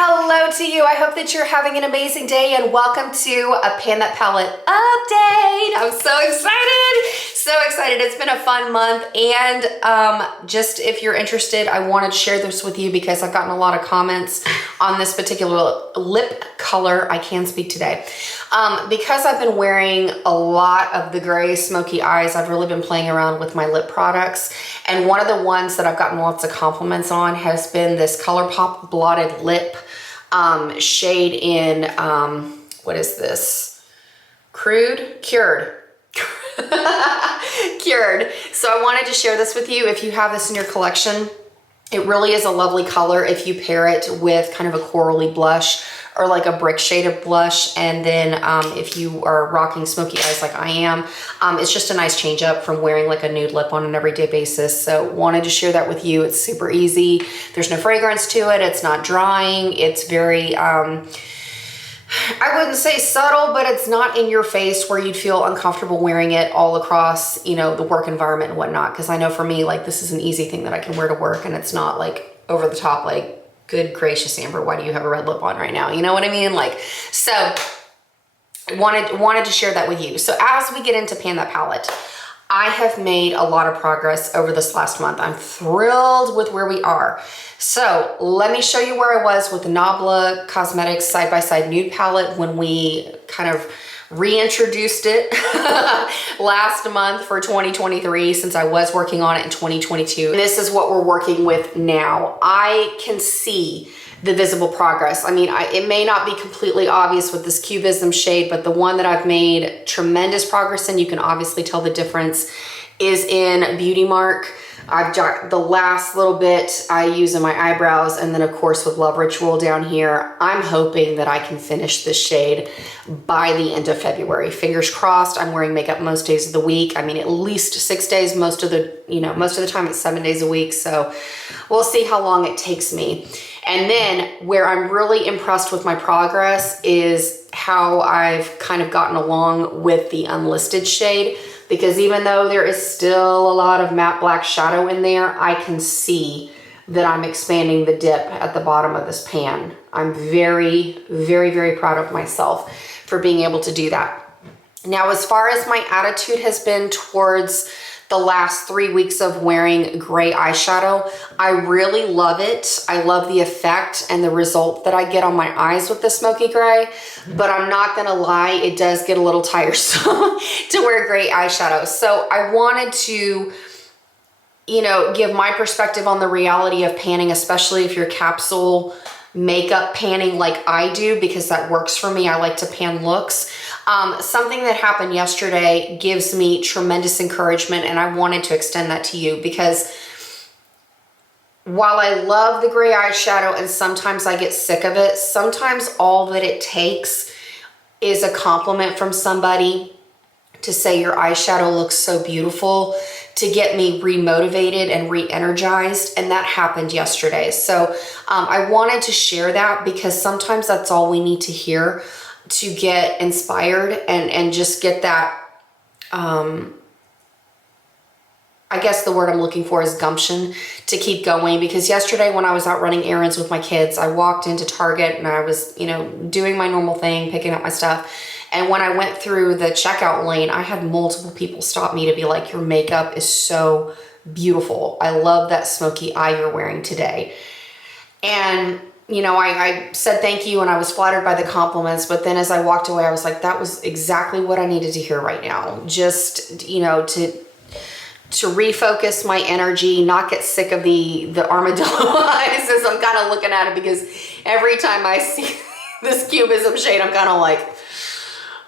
Hello to you. I hope that you're having an amazing day and welcome to a Pan That Palette update. I'm so excited. So excited. It's been a fun month and just if you're interested, I wanted to share this with you because I've gotten a lot of comments on this particular lip color. I can speak today. Because I've been wearing a lot of the gray smoky eyes, I've really been playing around with my lip products. And one of the ones that I've gotten lots of compliments on has been this ColourPop Blotted Lip shade in, what is this? Cured. Cured. So I wanted to share this with you. If you have this in your collection, it really is a lovely color if you pair it with kind of a corally blush or like a brick shade of blush. And then if you are rocking smoky eyes like I am, it's just a nice change up from wearing like a nude lip on an everyday basis. So wanted to share that with you. It's super easy. There's no fragrance to it. It's not drying. It's very, I wouldn't say subtle, but it's not in your face where you'd feel uncomfortable wearing it all across, you know, the work environment and whatnot. Cause I know for me, like this is an easy thing that I can wear to work and it's not like over the top, like, good gracious, Amber, why do you have a red lip on right now? You know what I mean? Like, so wanted to share that with you. So as we get into Pan That Palette, I have made a lot of progress over this last month. I'm thrilled with where we are. So let me show you where I was with the Nabla Cosmetics side-by-side nude palette when we kind of reintroduced it last month for 2023 since I was working on it in 2022. This is what we're working with now. I can see the visible progress. I mean, it may not be completely obvious with this Cubism shade, but the one that I've made tremendous progress in, you can obviously tell the difference, is in Beauty Mark. I've got the last little bit I use in my eyebrows, and then of course with Love Ritual down here. I'm hoping that I can finish this shade by the end of February. Fingers crossed. I'm wearing makeup most days of the week. I mean, at least 6 days, most of the time it's 7 days a week. So we'll see how long it takes me. And then where I'm really impressed with my progress is how I've kind of gotten along with the unlisted shade. Because even though there is still a lot of matte black shadow in there, I can see that I'm expanding the dip at the bottom of this pan. I'm very, very, very proud of myself for being able to do that. Now, as far as my attitude has been towards the last 3 weeks of wearing gray eyeshadow, I really love it. I love the effect and the result that I get on my eyes with the smoky gray, but I'm not gonna lie, it does get a little tiresome to wear gray eyeshadow. So I wanted to, you know, give my perspective on the reality of panning, especially if you're capsule makeup panning like I do, because that works for me. I like to pan looks. Something that happened yesterday gives me tremendous encouragement, and I wanted to extend that to you because while I love the gray eyeshadow and sometimes I get sick of it, sometimes all that it takes is a compliment from somebody to say your eyeshadow looks so beautiful to get me remotivated and re-energized, and that happened yesterday. So I wanted to share that because sometimes that's all we need to hear to get inspired and just get that, I guess the word I'm looking for is gumption to keep going. Because yesterday when I was out running errands with my kids, I walked into Target and I was, you know, doing my normal thing, picking up my stuff. And when I went through the checkout lane, I had multiple people stop me to be like, your makeup is so beautiful. I love that smoky eye you're wearing today. And, you know, I said thank you and I was flattered by the compliments. But then as I walked away, I was like, that was exactly what I needed to hear right now. Just, you know, to refocus my energy, not get sick of the armadillo eyes as I'm kind of looking at it, because every time I see this Cubism shade, I'm kind of like,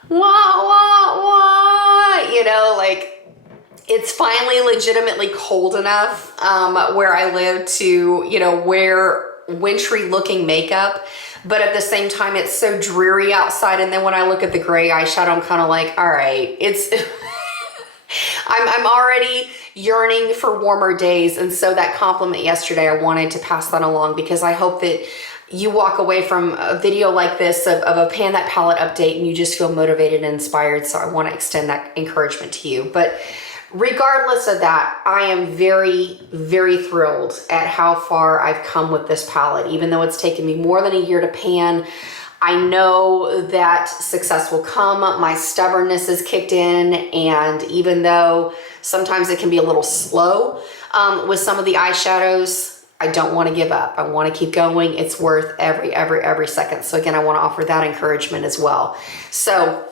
what? You know, like it's finally legitimately cold enough where I live to, you know, wear wintry looking makeup. But at the same time, it's so dreary outside. And then when I look at the gray eyeshadow, I'm kind of like, all right, it's, I'm already yearning for warmer days. And so that compliment yesterday, I wanted to pass that along because I hope that you walk away from a video like this of a Pan That Palette update and you just feel motivated and inspired. So I want to extend that encouragement to you. But Regardless of that, I am very, very thrilled at how far I've come with this palette. Even though it's taken me more than a year to pan, I know that success will come. My stubbornness has kicked in, and even though sometimes it can be a little slow with some of the eyeshadows, I don't want to give up. I want to keep going. It's worth every second. So again, I want to offer that encouragement as well. So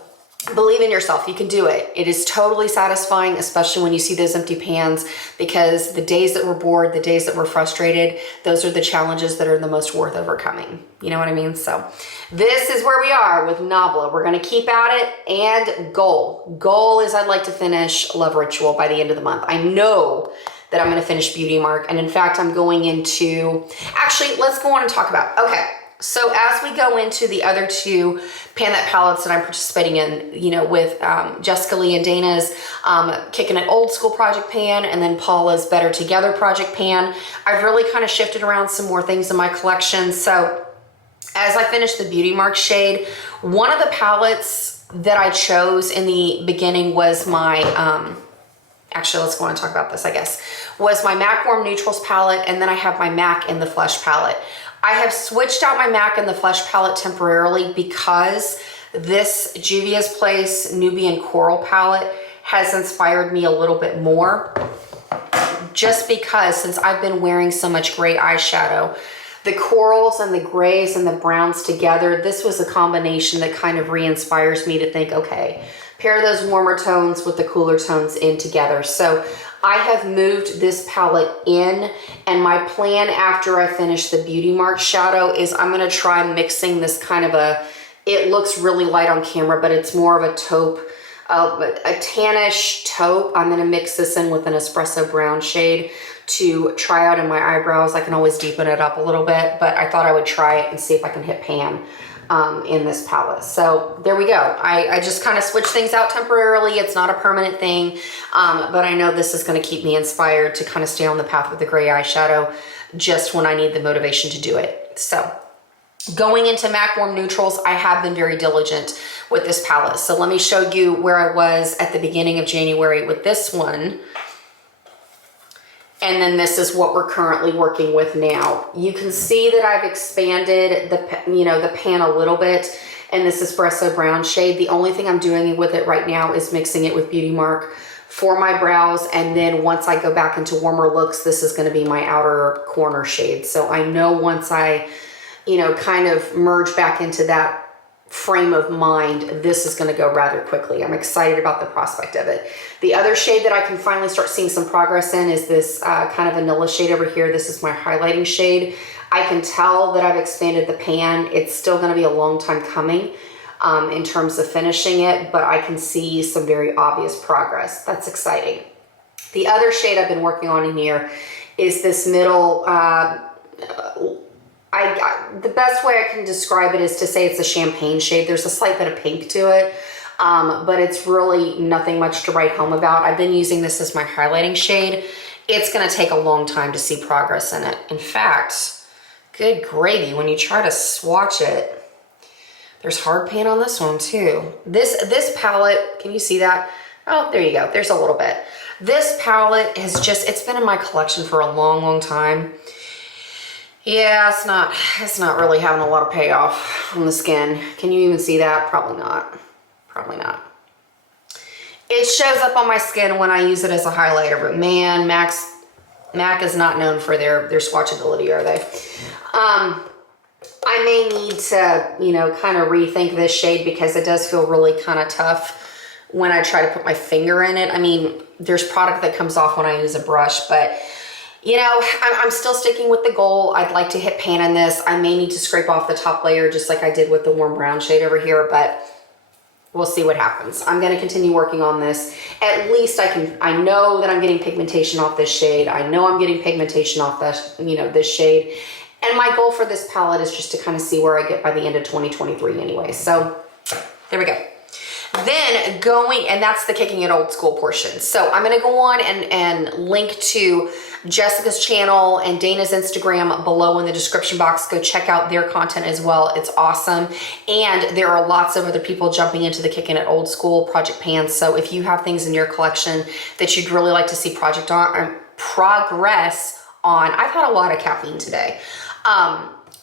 believe in yourself. You can do it. It is totally satisfying, especially when you see those empty pans, because the days that we're bored, the days that we're frustrated, those are the challenges that are the most worth overcoming. You know what I mean? So this is where we are with Nabla. We're going to keep at it, and goal is I'd like to finish Love Ritual by the end of the month. I know that I'm going to finish Beauty Mark. And in fact, I'm going into, actually, let's go on and talk about, okay. So as we go into the other two Pan That palettes that I'm participating in, you know, with Jessica Lee and Dana's Kicking It Old School Project Pan, and then Paula's Better Together Project Pan, I've really kind of shifted around some more things in my collection. So as I finish the Beauty Mark shade, one of the palettes that I chose in the beginning was my, actually, let's go on and talk about this, I guess, was my MAC Warm Neutrals palette, and then I have my MAC in the Flesh palette. I have switched out my MAC in the Flesh palette temporarily because this Juvia's Place Nubian Coral palette has inspired me a little bit more. Just because since I've been wearing so much gray eyeshadow, the corals and the grays and the browns together, this was a combination that kind of re-inspires me to think, okay, pair those warmer tones with the cooler tones in together. So I have moved this palette in, and my plan after I finish the Beauty Mark shadow is I'm going to try mixing this kind of a, it looks really light on camera, but it's more of a taupe, a tannish taupe. I'm going to mix this in with an espresso brown shade to try out in my eyebrows. I can always deepen it up a little bit, but I thought I would try it and see if I can hit pan in this palette. So there we go. I just kind of switched things out temporarily. It's not a permanent thing, but I know this is going to keep me inspired to kind of stay on the path with the gray eyeshadow just when I need the motivation to do it. So going into MAC Warm Neutrals, I have been very diligent with this palette. So let me show you where I was at the beginning of January with this one. And then this is what we're currently working with now. You can see that I've expanded the, you know, the pan a little bit in this espresso brown shade. The only thing I'm doing with it right now is mixing it with Beauty Mark for my brows. And then once I go back into warmer looks, this is going to be my outer corner shade. So I know once I, you know, kind of merge back into that frame of mind, this is going to go rather quickly. I'm excited about the prospect of it. The other shade that I can finally start seeing some progress in is this kind of vanilla shade over here. This is my highlighting shade. I can tell that I've expanded the pan. It's still going to be a long time coming in terms of finishing it, but I can see some very obvious progress. That's exciting. The other shade I've been working on in here is this middle, the best way I can describe it is to say it's a champagne shade. There's a slight bit of pink to it, but it's really nothing much to write home about. I've been using this as my highlighting shade. It's going to take a long time to see progress in it. In fact, good gravy, when you try to swatch it, there's hard pan on this one too. This palette, can you see that? Oh, there you go. There's a little bit. This palette has just, it's been in my collection for a long time. Yeah, it's not really having a lot of payoff on the skin. Can you even see that? Probably not. Probably not. It shows up on my skin when I use it as a highlighter, but man, MAC is not known for their swatchability, are they? I may need to, you know, kind of rethink this shade because it does feel really kind of tough when I try to put my finger in it. I mean, there's product that comes off when I use a brush, but you know, I'm still sticking with the goal. I'd like to hit pan in this. I may need to scrape off the top layer just like I did with the warm brown shade over here, but we'll see what happens. I'm going to continue working on this. At least I know that I'm getting pigmentation off this shade. I know I'm getting pigmentation off this, you know, this shade. And my goal for this palette is just to kind of see where I get by the end of 2023 anyway. So there we go. Then and that's the Kicking It Old School portion. So I'm gonna go on and link to Jessica's channel and Dana's Instagram below in the description box. Go check out their content as well. It's awesome. And there are lots of other people jumping into the Kicking It Old School project pans. So if you have things in your collection that you'd really like to see progress on, I've had a lot of caffeine today.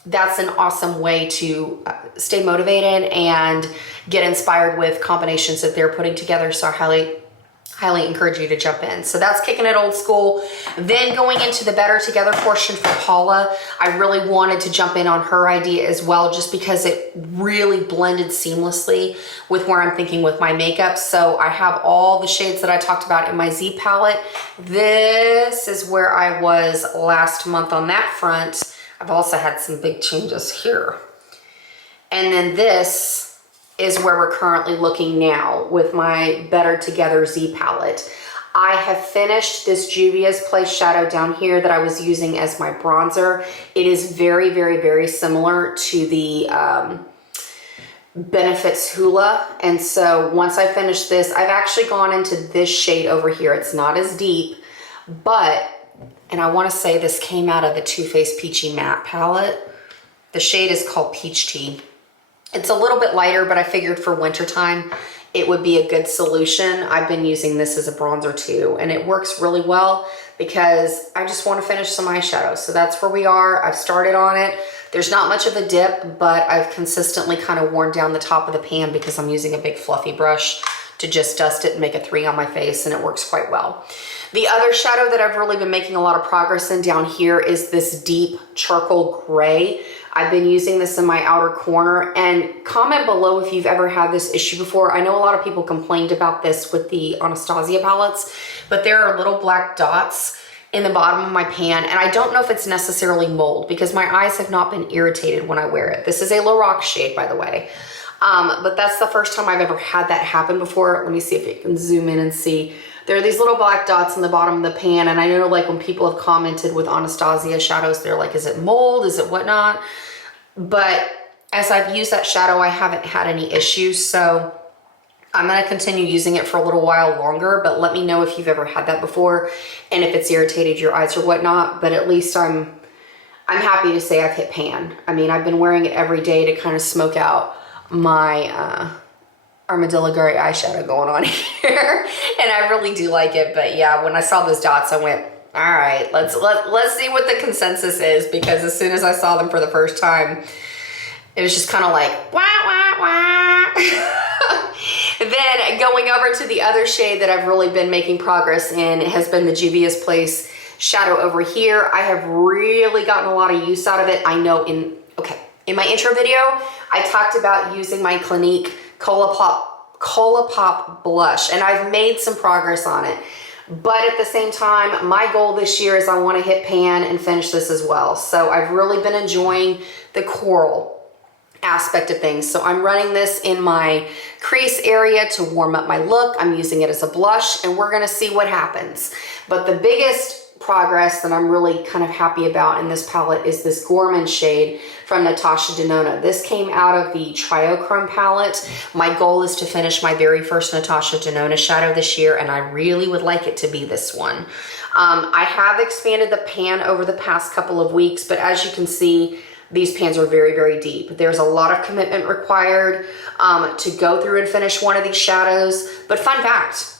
That's an awesome way to stay motivated and get inspired with combinations that they're putting together. So I highly encourage you to jump in. So that's Kicking It Old School. Then going into the Better Together portion for Paula, I really wanted to jump in on her idea as well, just because it really blended seamlessly with where I'm thinking with my makeup. So I have all the shades that I talked about in my Z palette. This is where I was last month on that front. I've also had some big changes here. And then this is where we're currently looking now with my Better Together Z palette. I have finished this Juvia's Place shadow down here that I was using as my bronzer. It is very, very, very similar to the Benefits Hula. And so once I finish this, I've actually gone into this shade over here. It's not as deep, but and I want to say this came out of the Too Faced Peachy Matte palette. The shade is called Peach Tea. It's a little bit lighter, but I figured for wintertime, it would be a good solution. I've been using this as a bronzer too, and it works really well because I just want to finish some eyeshadows. So that's where we are. I've started on it. There's not much of a dip, but I've consistently kind of worn down the top of the pan because I'm using a big fluffy brush to just dust it and make a 3 on my face, and it works quite well. The other shadow that I've really been making a lot of progress in down here is this deep charcoal gray. I've been using this in my outer corner, and comment below if you've ever had this issue before. I know a lot of people complained about this with the Anastasia palettes, but there are little black dots in the bottom of my pan, and I don't know if it's necessarily mold because my eyes have not been irritated when I wear it. This is a Lorac shade, by the way. But that's the first time I've ever had that happen before. Let me see if you can zoom in and see. There are these little black dots in the bottom of the pan, and I know like when people have commented with Anastasia shadows, they're like, is it mold? Is it whatnot? But as I've used that shadow, I haven't had any issues, so I'm gonna continue using it for a little while longer, but let me know if you've ever had that before and if it's irritated your eyes or whatnot. But at least I'm happy to say I've hit pan. I mean, I've been wearing it every day to kind of smoke out my Armadillo Gray eyeshadow going on here, and I really do like it. But yeah, when I saw those dots, I went, all right, let's see what the consensus is, because as soon as I saw them for the first time, it was just kind of like, wah, wah, wah. Then going over to the other shade that I've really been making progress in has been the Juvia's Place shadow over here. I have really gotten a lot of use out of it. I know in my intro video, I talked about using my Clinique Colourpop blush, and I've made some progress on it. But at the same time, my goal this year is I want to hit pan and finish this as well. So I've really been enjoying the coral aspect of things. So I'm running this in my crease area to warm up my look. I'm using it as a blush, and we're gonna see what happens. But the biggest progress that I'm really kind of happy about in this palette is this Gorman shade from Natasha Denona. This came out of the Triochrome palette. My goal is to finish my very first Natasha Denona shadow this year, and I really would like it to be this one. I have expanded the pan over the past couple of weeks, but as you can see, these pans are very, very deep. There's a lot of commitment required to go through and finish one of these shadows. But fun fact,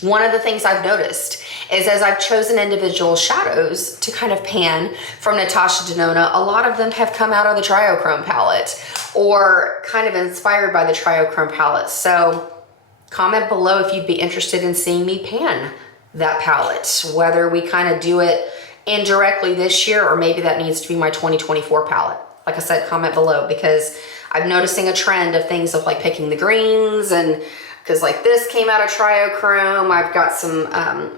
one of the things I've noticed is as I've chosen individual shadows to kind of pan from Natasha Denona, a lot of them have come out of the Triochrome palette or kind of inspired by the Triochrome palette. So comment below if you'd be interested in seeing me pan that palette, whether we kind of do it indirectly this year, or maybe that needs to be my 2024 palette. Like I said, comment below, because I'm noticing a trend of things of like picking the greens, and because like this came out of Triochrome. I've got some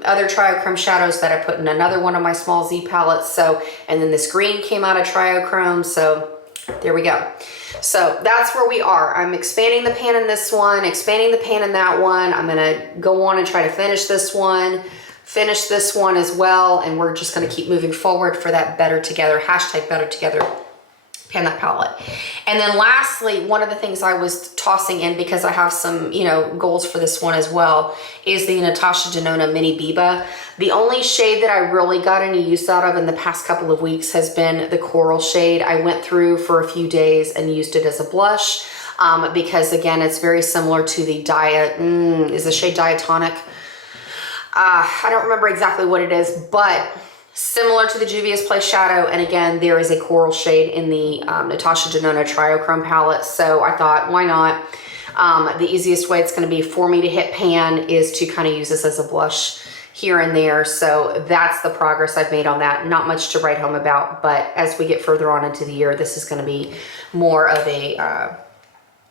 other Triochrome shadows that I put in another one of my small Z palettes. So, and then this green came out of Triochrome. So there we go. So that's where we are. I'm expanding the pan in this one, expanding the pan in that one. I'm gonna go on and try to finish this one as well, and we're just going to keep moving forward for that Better Together, hashtag Better Together pan that palette. And then lastly, one of the things I was tossing in, because I have some, you know, goals for this one as well, is the Natasha Denona Mini Biba. The only shade that I really got any use out of in the past couple of weeks has been the coral shade. I went through for a few days and used it as a blush because again, it's very similar to the is the shade Diatonic? I don't remember exactly what it is, but similar to the Juvia's Place Shadow. And again, there is a coral shade in the Natasha Denona Triochrome palette. So I thought, why not? The easiest way it's going to be for me to hit pan is to kind of use this as a blush here and there. So that's the progress I've made on that. Not much to write home about, but as we get further on into the year, this is going to be more of a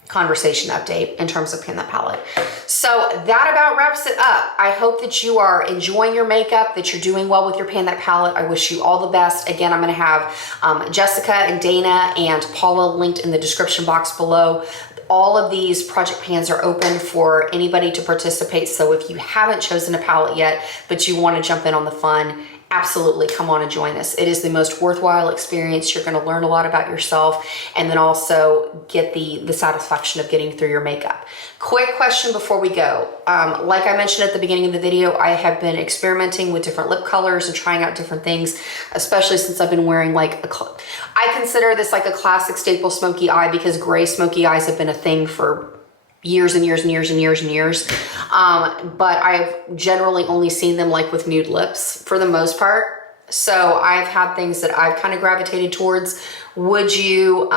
conversation update in terms of Pan That Palette. So that about wraps it up. I hope that you are enjoying your makeup, that you're doing well with your Pan That Palette. I wish you all the best. Again, I'm going to have Jessica and Dana and Paula linked in the description box below. All of these project pans are open for anybody to participate. So if you haven't chosen a palette yet, but you want to jump in on the fun, absolutely come on and join us. It is the most worthwhile experience. You're going to learn a lot about yourself and then also get the satisfaction of getting through your makeup. Quick question before we go. Like I mentioned at the beginning of the video, I have been experimenting with different lip colors and trying out different things, especially since I've been wearing like I consider this like a classic staple smoky eye, because gray smoky eyes have been a thing for years and years and years and years and years. But I've generally only seen them like with nude lips for the most part. So I've had things that I've kind of gravitated towards. Would you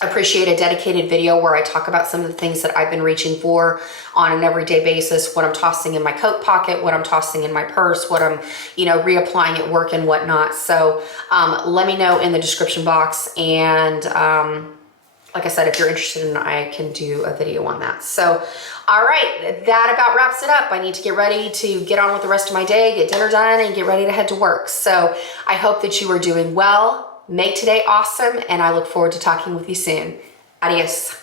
appreciate a dedicated video where I talk about some of the things that I've been reaching for on an everyday basis, what I'm tossing in my coat pocket, what I'm tossing in my purse, what I'm, you know, reapplying at work and whatnot. So let me know in the description box, and like I said, if you're interested, I can do a video on that. So, all right, that about wraps it up. I need to get ready to get on with the rest of my day, get dinner done, and get ready to head to work. So I hope that you are doing well. Make today awesome, and I look forward to talking with you soon. Adios.